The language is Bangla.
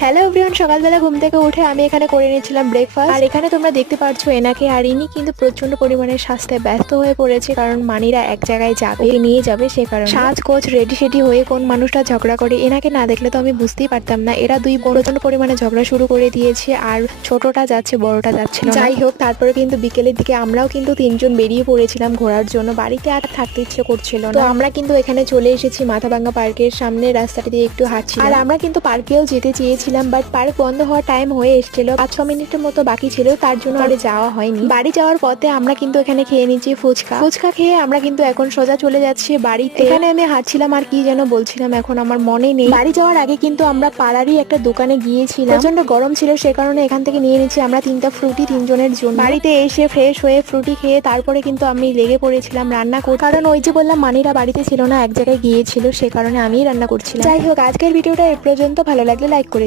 হ্যালো এভরিওয়ান, সকালবেলা ঘুম থেকে উঠে আমি এখানে করে নিয়েছিলাম ব্রেকফাস্ট। আর এখানে তোমরা দেখতে পাচ্ছ এনাকে, আর ইনি কিন্তু প্রচন্ড পরিমাণে স্বাস্থ্যে ব্যস্ত হয়ে পড়েছে, কারণ মানিরা এক জায়গায় যাবে, ওকে নিয়ে যাবে, সে কারণে সাজগোজ রেডি সেডি হয়ে কোন মানুষটা ঝগড়া করে। এনাকে না দেখলে তো আমি বুঝতেই পারতাম না। এরা দুই বোন প্রচন্ড পরিমাণে ঝগড়া শুরু করে দিয়েছে, আর ছোটটা যাচ্ছে, বড়টা যাচ্ছে না। যাই হোক, তারপরে কিন্তু বিকেলের দিকে আমরাও কিন্তু তিনজন বেরিয়ে পড়েছিলাম ঘোরার জন্য। বাড়িতে আর থাকতে ইচ্ছে করছিল না, তো আমরা কিন্তু এখানে চলে এসেছি মাথাভাঙ্গা পার্কের সামনে। রাস্তাটি দিয়ে একটু হাঁটছি, আর আমরা কিন্তু পার্কেও যেতে চেয়েছিলাম, বাট পার্ক বন্ধ হওয়ার টাইম হয়ে এসেছিল, 5-6 মিনিটের মতো বাকি ছিল, তার জন্য আর যাওয়া হয়নি। বাড়ি যাওয়ার পথে আমরা কিন্তু এখানে খেয়ে নিচ্ছি ফুচকা খেয়ে আমরা কিন্তু এখন সোজা চলে যাচ্ছি বাড়িতে। এখানে আমি হাঁটছিলাম আর কি যেন বলছিলাম, এখন আমার মনে নেই। বাড়ি যাওয়ার আগে কিন্তু আমরা পাড়ারই একটা দোকানে গিয়েছিলাম, প্রচন্ড গরম ছিল, সে কারণে এখান থেকে নিয়ে নিচ্ছি আমরা 3টা ফ্রুটি 3 জনের জন্য। বাড়িতে এসে ফ্রেশ হয়ে ফ্রুটি খেয়ে তারপরে কিন্তু আমি লেগে পড়েছিলাম রান্না করতে, কারণ ওই যে বললাম মানিরা বাড়িতে ছিল না, এক জায়গায় গিয়েছিল, সে কারণে আমিই রান্না করছিলাম। যাই হোক, আজকের ভিডিওটা এ পর্যন্ত। ভালো লাগলে লাইক